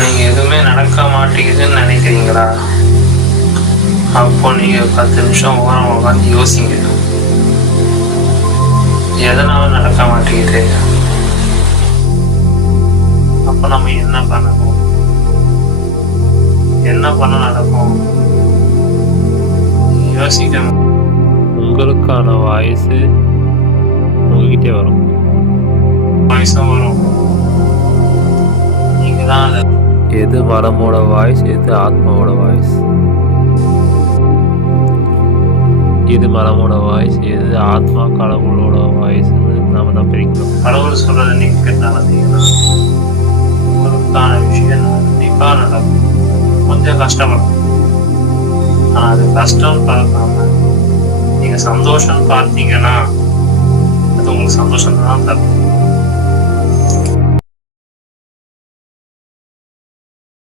நீங்க எதுவுமே நடக்க மாட்டேங்குதுன்னு நினைக்கிறீங்களா? அப்போ நீங்க பத்து நிமிஷம் ஓரம் உட்காந்து யோசிங்க. எதனால நடக்க மாட்டேங்குது? அப்ப நம்ம என்ன பண்ணணும்? என்ன பண்ண நடக்கும்? யோசிக்கணும். உங்களுக்கான வாய்ஸ் உங்ககிட்டே வரும். வயசும் வரும். எது மனமோட வாய்ஸ் எது ஆத்மாவோட வாய்ஸ்? எது மனமோட வாய்ஸ் எது ஆத்மா கடவுளோட வாய்ஸ்ன்னு நாம தான் பிரிக்கணும் கடவுள் சொல்றது நீங்க கேட்டு நடந்தீங்கன்னா உங்களுக்கான விஷயம். கண்டிப்பா நடக்கும் கொஞ்சம் கஷ்டப்படும் ஆனா அது கஷ்டம் பார்க்காம நீங்க சந்தோஷம் பார்த்தீங்கன்னா அது உங்களுக்கு சந்தோஷம் தான் தரும்.